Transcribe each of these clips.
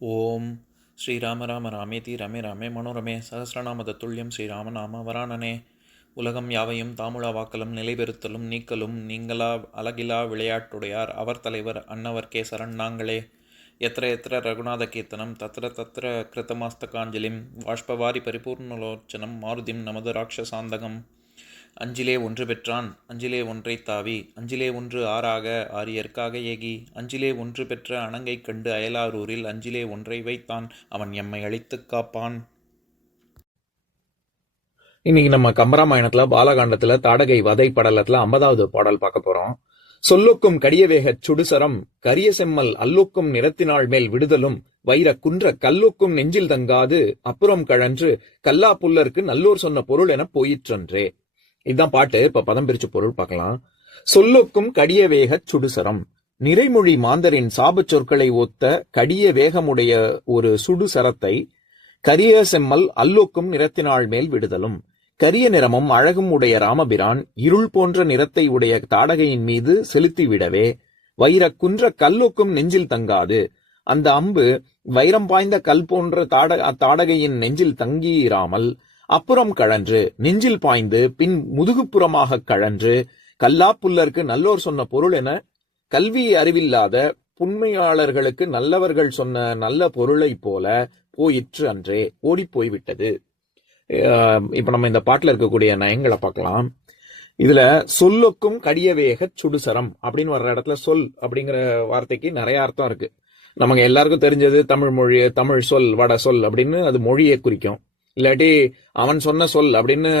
ஓம் ஸ்ரீராம ராம ராமேதி ரமே ராமே மனோரமே சகசிரநாம தத்துல்யம் ஸ்ரீராம நாம வராணனே. உலகம் யாவையும் தாமுழா வாக்கலும் நிலைபெறுத்தலும் நீக்கலும் நீங்களா அழகிலா விளையாட்டுடையார் அவர் தலைவர் அன்னவர் கேசரன் நாங்களே. எத்திர எத்திர ரகுநாத கீர்த்தனம் தத்திர தத்திர கிருத்தமாஸ்தகாஞ்சலிம் வாஷ்பவாரி பரிபூர்ணலோச்சனம் மாருதிம் நமது ராட்சசாந்தகம். அஞ்சிலே ஒன்று பெற்றான் அஞ்சிலே ஒன்றை தாவி அஞ்சிலே ஒன்று ஆறாக ஆரியர்க்காக ஏகி அஞ்சிலே ஒன்று பெற்ற அணங்கை கண்டு அயலாரூரில் அஞ்சிலே ஒன்றை வைத்தான் அவன் எம்மை அழித்துக் காப்பான். இன்னைக்கு நம்ம கம்பராமாயணத்துல பாலகாண்டத்துல தாடகை வதை படலத்துல 50வது பாடல் பார்க்க போறோம். சொல்லுக்கும் கடியவேகச் சுடுசரம் கரிய செம்மல் அல்லுக்கும் நிறத்தினாள் மேல் விடுதலும் வைர குன்ற கல்லுக்கும் நெஞ்சில் தங்காது அப்புறம் கழன்று கல்லா புல்லருக்கு நல்லோர் சொன்ன பொருள் என போயிற்றன்றே. இதுதான் பாட்டு. இப்ப பதம் பிரிச்சு பொருள் பார்க்கலாம். சொல்லுக்கும் கடிய வேக சுடுசரம், நிறைமொழி மாந்தரின் சாபச் சொற்களை ஒத்த கடிய வேகமுடைய ஒரு சுடுசரத்தை கரிய செம்மல் அல்லுக்கும் நிறத்தினாள் மேல் விடுதலும். கரிய நிறமும் அழகும் உடைய ராமபிரான் இருள் போன்ற நிறத்தை உடைய தாடகையின் மீது செலுத்திவிடவே வைர குன்ற கல்லுக்கும் நெஞ்சில் தங்காது. அந்த அம்பு வைரம் பாய்ந்த கல் போன்ற தாடகையின் நெஞ்சில் தங்கியிராமல் அப்புறம் கழன்று நெஞ்சில் பாய்ந்து பின் முதுகுப்புறமாக கழன்று கல்லா புல்லருக்கு நல்லோர் சொன்ன பொருள் என கல்வி அறிவில்லாத புண்மையாளர்களுக்கு நல்லவர்கள் சொன்ன நல்ல பொருளை போல போயிற்று அன்றே, ஓடி போய்விட்டது. இப்ப நம்ம இந்த பாட்டுல இருக்கக்கூடிய நயங்களை பார்க்கலாம். இதுல சொல்லுக்கும் கடியவேக சுடுசரம் அப்படின்னு வர்ற இடத்துல சொல் அப்படிங்கிற வார்த்தைக்கு நிறைய அர்த்தம் இருக்கு. நமக்கு எல்லாருக்கும் தெரிஞ்சது தமிழ் மொழி, தமிழ் சொல், வட சொல் அப்படின்னு அது மொழியை குறிக்கும். இல்லாட்டி அவன் சொன்ன சொல் அப்படின்னு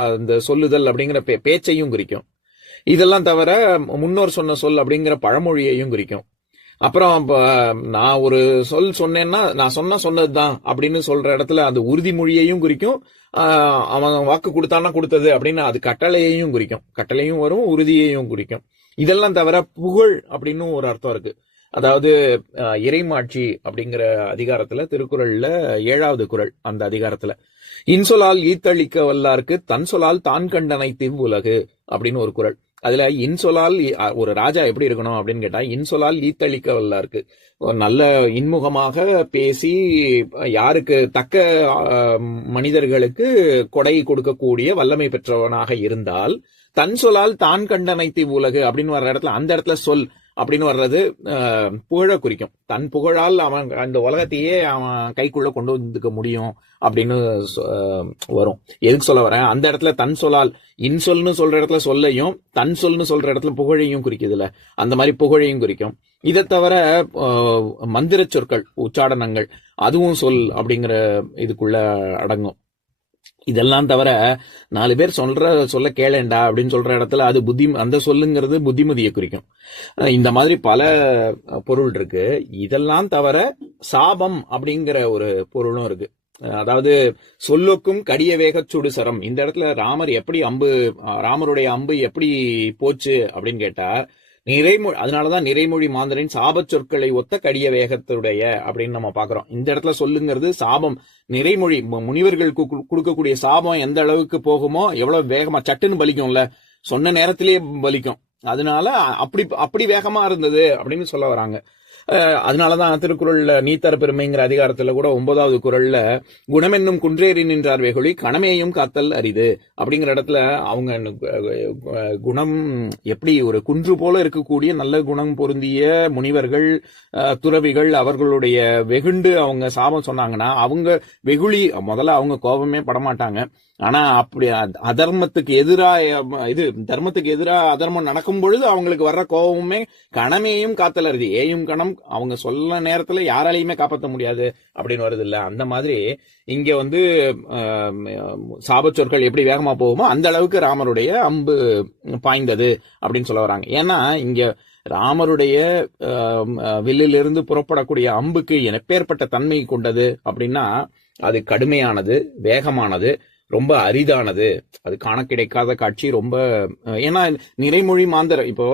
அந்த சொல்லுதல் அப்படிங்கிற பேச்சையும் குறிக்கும். இதெல்லாம் தவிர முன்னோர் சொன்ன சொல் அப்படிங்கிற பழமொழியையும் குறிக்கும். அப்புறம் நான் ஒரு சொல் சொன்னேன்னா நான் சொன்னதுதான் அப்படின்னு சொல்ற இடத்துல அந்த உறுதிமொழியையும் குறிக்கும். அவன் வாக்கு கொடுத்தான்னா கொடுத்தது அப்படின்னு அது கட்டளையையும் குறிக்கும். கட்டளையும் வரும், உறுதியையும் குறிக்கும். இதெல்லாம் தவிர புகழ் அப்படின்னு ஒரு அர்த்தம் இருக்கு. அதாவது இறைமாட்சி அப்படிங்கிற அதிகாரத்துல திருக்குறள்ல 7வது குறள், அந்த அதிகாரத்துல இன்சொலால் ஈத்தளிக்க வல்லாருக்கு தன் சொலால் தான் கண்டனை திவ்வுலகு அப்படின்னு ஒரு குறள். அதுல இன்சொலால் ஒரு ராஜா எப்படி இருக்கணும் அப்படின்னு கேட்டா, இன்சொலால் ஈத்தளிக்க வல்லாருக்கு நல்ல இன்முகமாக பேசி யாருக்கு தக்க மனிதர்களுக்கு கொடை கொடுக்கக்கூடிய வல்லமை பெற்றவனாக இருந்தால் தன் சொலால் தான் கண்டனை திவ்வுலகு அப்படின்னு வர்ற இடத்துல அந்த இடத்துல சொல் அப்படின்னு வர்றது புகழ குறிக்கும். தன் புகழால் அவன் அந்த உலகத்தையே அவன் கைக்குள்ள கொண்டு வந்துக்க முடியும் அப்படின்னு வரும். எதுக்கு சொல்ல வரேன், அந்த இடத்துல தன் சொல்லால் இன்சொல்னு சொல்ற இடத்துல சொல்லையும் தன் சொல்னு சொல்ற இடத்துல புகழையும் குறிக்குதுல, அந்த மாதிரி புகழையும் குறிக்கும். இதை தவிர மந்திர சொற்கள், உச்சாடனங்கள், அதுவும் சொல் அப்படிங்கிற இதுக்குள்ள அடங்கும். இதெல்லாம் தவிர 4 பேர் சொல்ல கேளேண்டா அப்படின்னு சொல்ற இடத்துல அது அந்த சொல்லுங்கிறது புத்திமதியை குறிக்கும். இந்த மாதிரி பல பொருள் இருக்கு. இதெல்லாம் தவிர சாபம் அப்படிங்கிற ஒரு பொருளும் இருக்கு. அதாவது சொல்லுக்கும் கடிய வேக சுடுசரம், இந்த இடத்துல ராமருடைய அம்பு எப்படி போச்சு அப்படின்னு கேட்டா அதனாலதான் நிறைமொழி மாந்தரின் சாபச் சொற்களை ஒத்த கடிய வேகத்துடைய அப்படின்னு நம்ம பாக்குறோம். இந்த இடத்துல சொல்லுங்கிறது சாபம். நிறைமொழி முனிவர்கள் கொடுக்கக்கூடிய சாபம் எந்த அளவுக்கு போகுமோ, எவ்வளவு வேகமா சட்டுன்னு பலிக்கும்ல, சொன்ன நேரத்திலேயே பலிக்கும். அதனால அப்படி வேகமா இருந்தது அப்படின்னு சொல்ல வராங்க. அதனாலதான் திருக்குறள்ல நீத்தர பெருமைங்கிற அதிகாரத்துல கூட 9வது குறள்ல குணமென்னும் குன்றேறி நின்றார் வெகுளி கணமேயும் காத்தல் அரிது அப்படிங்கிற இடத்துல அவங்க குணம் எப்படி ஒரு குன்று போல இருக்கக்கூடிய நல்ல குணம் பொருந்திய முனிவர்கள், துறவிகள் அவர்களுடைய வெகுண்டு அவங்க சாபம் சொன்னாங்கன்னா அவங்க வெகுளி, முதல்ல அவங்க கோபமே படமாட்டாங்க. ஆனா அப்படி அதர்மத்துக்கு தர்மத்துக்கு எதிரா அதர்மம் நடக்கும் பொழுது அவங்களுக்கு வர்ற கோபமுமே கணமேயும் காத்தல் அருதி, ஏயும் கணம் அவங்க சொல்ல நேரத்துல யாராலையுமே காப்பாற்ற முடியாது அப்படின்னு வருது இல்ல. அந்த மாதிரி இங்க சாபச் சொற்கள் எப்படி வேகமா போகுமோ அந்த அளவுக்கு ராமருடைய அம்பு பாய்ந்தது அப்படின்னு சொல்ல வராங்க. ஏன்னா இங்க ராமருடைய வில்லிலிருந்து புறப்படக்கூடிய அம்புக்கு எப்பேற்பட்ட தன்மை கொண்டது அப்படின்னா அது கடுமையானது, வேகமானது, ரொம்ப அரிதானது, அது காண கிடைக்காத காட்சி. ரொம்ப ஏன்னா நிறைமொழி மாந்தர், இப்போ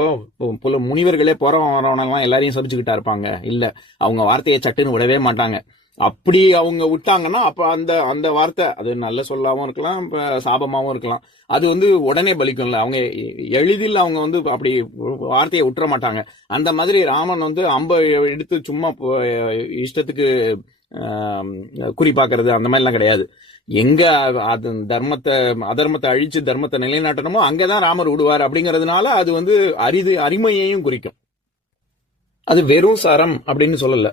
முனிவர்களே போறவன் வரவனெல்லாம் எல்லாரையும் சபிச்சுக்கிட்டா இருப்பாங்க இல்ல, அவங்க வார்த்தையை சட்டுன்னு விடவே மாட்டாங்க. அப்படி அவங்க விட்டாங்கன்னா அப்ப அந்த அந்த வார்த்தை அது நல்ல சொல்லாவும் இருக்கலாம், சாபமாவும் இருக்கலாம். அது உடனே பலிக்கும்ல. அவங்க எளிதில் அவங்க அப்படி வார்த்தையை விட்டுற மாட்டாங்க. அந்த மாதிரி ராமன் அம்ப எடுத்து சும்மா இஷ்டத்துக்கு குறிப்பாக்குறது அந்த மாதிரிலாம் கிடையாது. எங்க அது அதர்மத்தை அழிச்சு தர்மத்தை நிலைநாட்டணுமோ அங்கதான் ராமர் விடுவார். அப்படிங்கறதுனால அது அரிமையையும் குறிக்கும். அது வெறும் சரம் அப்படின்னு சொல்லல,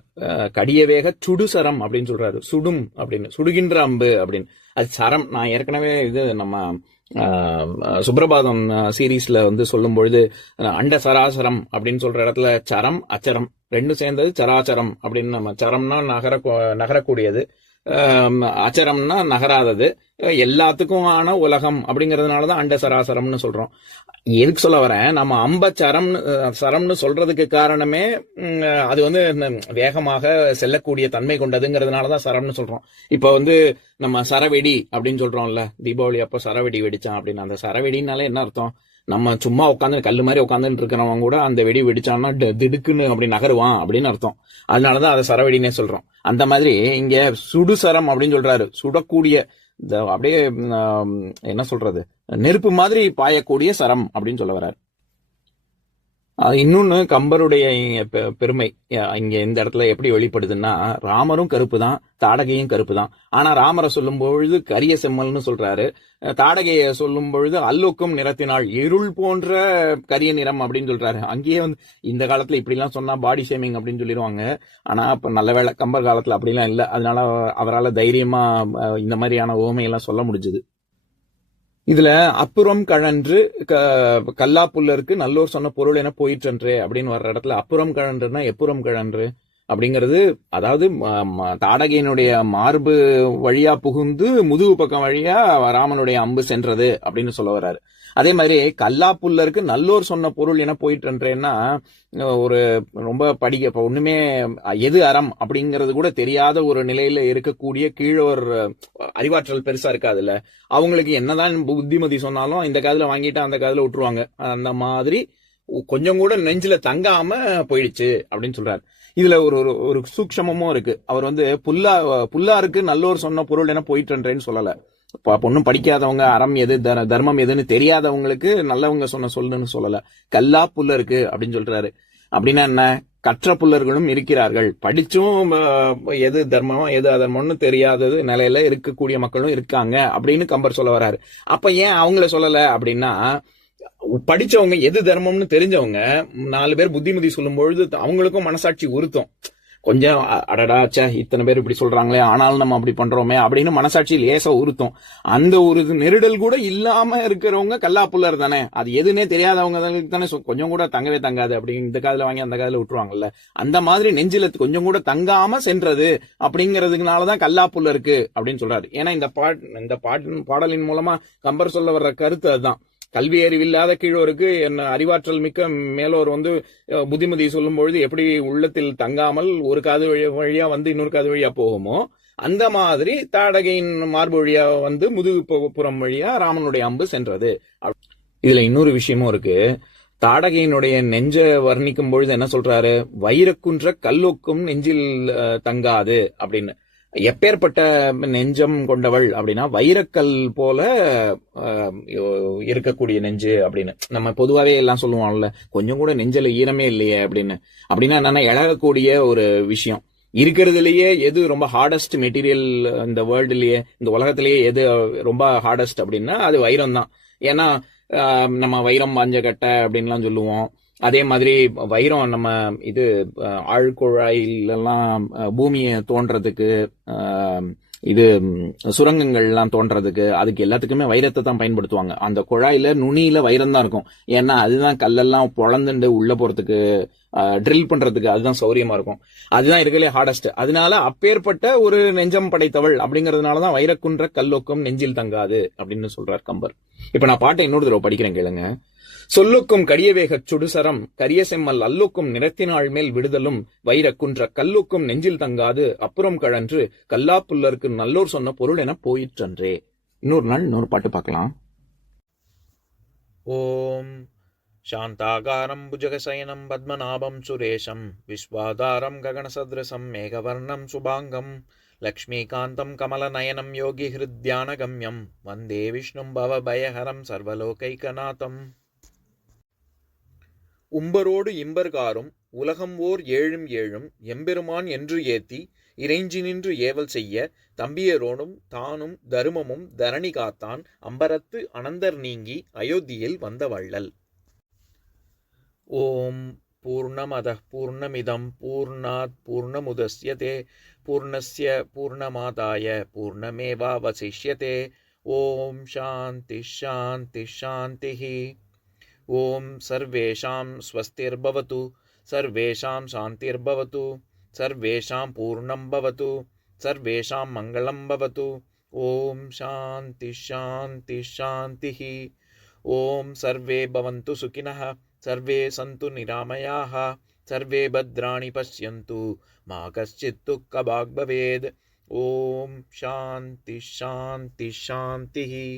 கடிய வேக சுடு சரம் அப்படின்னு சொல்றாரு. சுடும் அப்படின்னு, சுடுகின்ற அம்பு அப்படின்னு. அது சரம். நான் ஏற்கனவே நம்ம சுப்ரபாதம் சீரீஸ்ல சொல்லும் பொழுது அண்ட சராசரம் அப்படின்னு சொல்ற இடத்துல சரம் அச்சரம் ரெண்டும் சேர்ந்தது சராச்சரம் அப்படின்னு. நம்ம சரம்னா நகரக்கூடியது, அச்சரம்னா நகராதது, எல்லாத்துக்கும் ஆன உலகம் அப்படிங்கறதுனாலதான் அண்ட சராசரம்னு சொல்றோம். எதுக்கு சொல்ல வரேன், நம்ம சரம்னு சொல்றதுக்கு காரணமே அது வேகமாக செல்லக்கூடிய தன்மை கொண்டதுங்கிறதுனாலதான் சரம்னு சொல்றோம். இப்ப நம்ம சரவெடி அப்படின்னு சொல்றோம்ல, தீபாவளி அப்ப சரவெடி வெடிச்சான் அப்படின்னு. அந்த சரவெடினாலே என்ன அர்த்தம், நம்ம சும்மா உட்காந்து கல்லு மாதிரி உட்காந்துட்டு இருக்கிறவங்க கூட அந்த வெடி வெடிச்சான்னா திடுக்குன்னு அப்படி நகருவான் அப்படின்னு அர்த்தம். அதனாலதான் அதை சரவெடினே சொல்றோம். அந்த மாதிரி இங்க சுடுசரம் அப்படின்னு சொல்றாரு. சுடக்கூடிய அப்படியே என்ன சொல்றது, நெருப்பு மாதிரி பாயக்கூடிய சரம் அப்படின்னு சொல்ல வர்றாரு. இன்னொன்னு கம்பருடைய பெருமை இங்க இந்த இடத்துல எப்படி வெளிப்படுதுன்னா, ராமரும் கருப்பு தான், தாடகையும் கருப்பு தான். ஆனா ராமரை சொல்லும் பொழுது கரிய செம்மல்னு சொல்றாரு, தாடகையை சொல்லும் பொழுது அல்லுக்கும் நிறத்தினாள், இருள் போன்ற கரிய நிறம் அப்படின்னு சொல்றாரு. அங்கேயே இந்த காலத்துல இப்படி எல்லாம் சொன்னா பாடி ஷேமிங் அப்படின்னு சொல்லிடுவாங்க. ஆனா இப்ப நல்ல வேளை கம்பர் காலத்துல அப்படிலாம் இல்ல. அதனால அவரால் தைரியமா இந்த மாதிரியான உவமையெல்லாம் சொல்ல முடிஞ்சது. இதுல அப்புறம் கழன்று கல்லாப்புல்லருக்கு நல்லோர் சொன்ன பொருள் என போயிற்றன்றே அப்படின்னு வர்ற இடத்துல அப்புறம் கழன்றுனா எப்புறம் கழன்று அப்படிங்கிறது, அதாவது தாடகையினுடைய மார்பு வழியா புகுந்து முதுகு பக்கம் வழியா ராமனுடைய அம்பு சென்றது அப்படின்னு சொல்ல வர்றாரு. அதே மாதிரி கல்லாப்புல்லருக்கு நல்லோர் சொன்ன பொருள் என போயிட்டுன்றேன்னா, ஒரு ரொம்ப இப்ப ஒண்ணுமே எது அறம் அப்படிங்கிறது கூட தெரியாத ஒரு நிலையில இருக்கக்கூடிய கீழோர் அறிவாற்றல் பெருசா இருக்காதுல்ல, அவங்களுக்கு என்னதான் புத்திமதி சொன்னாலும் இந்த காதுல வாங்கிட்டு அந்த காதுல விட்டுருவாங்க. அந்த மாதிரி கொஞ்சம் கூட நெஞ்சில தங்காம போயிடுச்சு அப்படின்னு சொல்றாரு. இதுல ஒரு சூக்ஷமும் இருக்கு. அவர் புல்லாருக்கு நல்லோர் சொன்ன பொருள் என போயிட்டுன்றேன்னு சொல்லல. பொண்ணும் படிக்காதவங்க அறம் எது தர்மம் எதுன்னு தெரியாதவங்களுக்கு நல்லவங்க சொன்ன சொல்லுன்னு சொல்லல. கல்லா புல்லருக்கு அப்படின்னு சொல்றாரு. அப்படின்னா என்ன, கற்ற புல்லர்களும் இருக்கிறார்கள், படிச்சும் எது தர்மம் எது அதர்மம்னு தெரியாதது நிலையில இருக்கக்கூடிய மக்களும் இருக்காங்க அப்படின்னு கம்பர் சொல்ல வர்றாரு. அப்ப ஏன் அவங்கள சொல்லல அப்படின்னா, படிச்சவங்க எது தர்மம்னு தெரிஞ்சவங்க 4 பேர் புத்திமதி சொல்லும் பொழுது அவங்களுக்கும் மனசாட்சி உறுத்தும். கொஞ்சம் அடடாச்சா இத்தனை பேர் இப்படி சொல்றாங்களே, ஆனாலும் நம்ம அப்படி பண்றோமே அப்படின்னு மனசாட்சி லேசா உறுத்தும். அந்த ஒரு நெருடல் கூட இல்லாம இருக்கிறவங்க கல்லாப்புல்லர் தானே. அது எதுன்னே தெரியாதவங்க தானே கொஞ்சம் கூட தங்கவே தங்காது அப்படின்னு இந்த காதுல வாங்கி அந்த காதுல விட்டுருவாங்கல்ல. அந்த மாதிரி நெஞ்சில கொஞ்சம் கூட தங்காம சென்றது அப்படிங்கறதுனாலதான் கல்லாப்புல்லருக்கு அப்படின்னு சொல்றாரு. ஏன்னா இந்த பாடலின் மூலமா கம்பர் சொல்ல வர்ற கருத்து அதுதான். கல்வி அறிவில்லாத கீழோருக்கு என்ன அறிவாற்றல் மிக்க மேலோர் புத்திமதி சொல்லும் பொழுது எப்படி உள்ளத்தில் தங்காமல் ஒரு காது வழியா இன்னொரு காது வழியா போகுமோ, அந்த மாதிரி தாடகையின் மார்பு வழியா முதுகு புறம் வழியா ராமனுடைய அம்பு சென்றது. இதுல இன்னொரு விஷயமும் இருக்கு. தாடகையினுடைய நெஞ்ச வர்ணிக்கும் பொழுது என்ன சொல்றாரு, வைரக்குன்ற கல்லொக்கும் நெஞ்சில் தங்காது அப்படின்னு. எப்பேற்பட்ட நெஞ்சம் கொண்டவள் அப்படின்னா, வைரக்கல் போல இருக்கக்கூடிய நெஞ்சு அப்படின்னு. நம்ம பொதுவாவே எல்லாம் சொல்லுவோம்ல, கொஞ்சம் கூட நெஞ்சில ஈரமே இல்லையே அப்படின்னு. அப்படின்னா என்னன்னா, இழகக்கூடிய ஒரு விஷயம். இருக்கிறதுலயே எது ரொம்ப ஹார்டஸ்ட் மெட்டீரியல் இந்த வேர்ல்டுலயே, இந்த உலகத்திலேயே எது ரொம்ப ஹார்டஸ்ட் அப்படின்னா அது வைரம் தான். ஏன்னா நம்ம வைரம் வாஞ்ச கட்டை அப்படின்லாம் சொல்லுவோம். அதே மாதிரி வைரம் நம்ம ஆழ்குழாயிலெல்லாம் பூமியை தோன்றதுக்கு, சுரங்கங்கள் எல்லாம் தோன்றதுக்கு, அதுக்கு எல்லாத்துக்குமே வைரத்தை தான் பயன்படுத்துவாங்க. அந்த குழாயில நுனியில வைரம் தான் இருக்கும். ஏன்னா அதுதான் கல்லெல்லாம் பொழந்துண்டு உள்ள போறதுக்கு, ட்ரில் பண்றதுக்கு அதுதான் சௌரியமா இருக்கும். அதுதான் இருக்கலே ஹார்டஸ்ட். அதனால அப்பேற்பட்ட ஒரு நெஞ்சம் படைத்தவள் அப்படிங்கறதுனாலதான் வைரக்குன்ற கல்லொக்கும் நெஞ்சில் தங்காது அப்படின்னு சொல்றார் கம்பர். இப்ப நான் பாட்டை இன்னொரு தடவை படிக்கிறேன் கேளுங்க. சொல்லுக்கும் கடியவேகச் சுடுசரம் கரிய செம்மல் அல்லுக்கும் நிறத்தினாள் மேல் விடுதலும் வைரக்குன்ற கல்லுக்கும் நெஞ்சில் தங்காது அப்புறம் கழன்று கல்லாப்புல்லருக்கு நல்லோர் சொன்ன பொருள் என போயிற்றன்றே. இன்னொரு நாள் இன்னொரு பாட்டு பார்க்கலாம். ஓம் शान्ताकारं भुजगशयनं पद्मनाभं सुरेशं विश्वाधारं गगनसदृशं मेघवर्णं शुभाङ्गं लक्ष्मीकान्तं कमलनयनं योगिहृद्यानगम्यं वन्दे विष्णुं भवभयहरं सर्वलोकैकनाथम् உம்பரோடு இம்பர்காரும் உலகம் ஓர் ஏழும் ஏழும் எம்பெருமான் என்று ஏத்தி இறைஞ்சி நின்று ஏவல் செய்ய தம்பியரோடும் தானும் தருமமும் தரணி காத்தான் அம்பரத்து அனந்தர் நீங்கி அயோத்தியில் வந்த வள்ளல். ஓம் பூர்ணமதః பூர்ணமிதம் பூர்ணாத் பூர்ணமுதஸ்யதே பூர்ணஸ்ய பூர்ணமாதாய பூர்ணமேவாவசிஷ்யதே. ஓம் சாந்தி சாந்தி சாந்திஹி. ஓம் சர்வேஷாம் ஸ்வஸ்திர்பவது சர்வேஷாம் சாந்திர்பவது சர்வேஷாம் பூர்ணம் பவது சர்வேஷாம் மங்களம் பவது. ஓம் சாந்தி சாந்தி சாந்திஹி. ஓம் சர்வே பவந்து சுகினः சர்வே சந்து நிராமயாः சர்வே பத்ராணி பஷ்யந்து மா கஷ்சித் துக்கபாக் பவேத். ஓம் சாந்தி சாந்தி சாந்திஹி.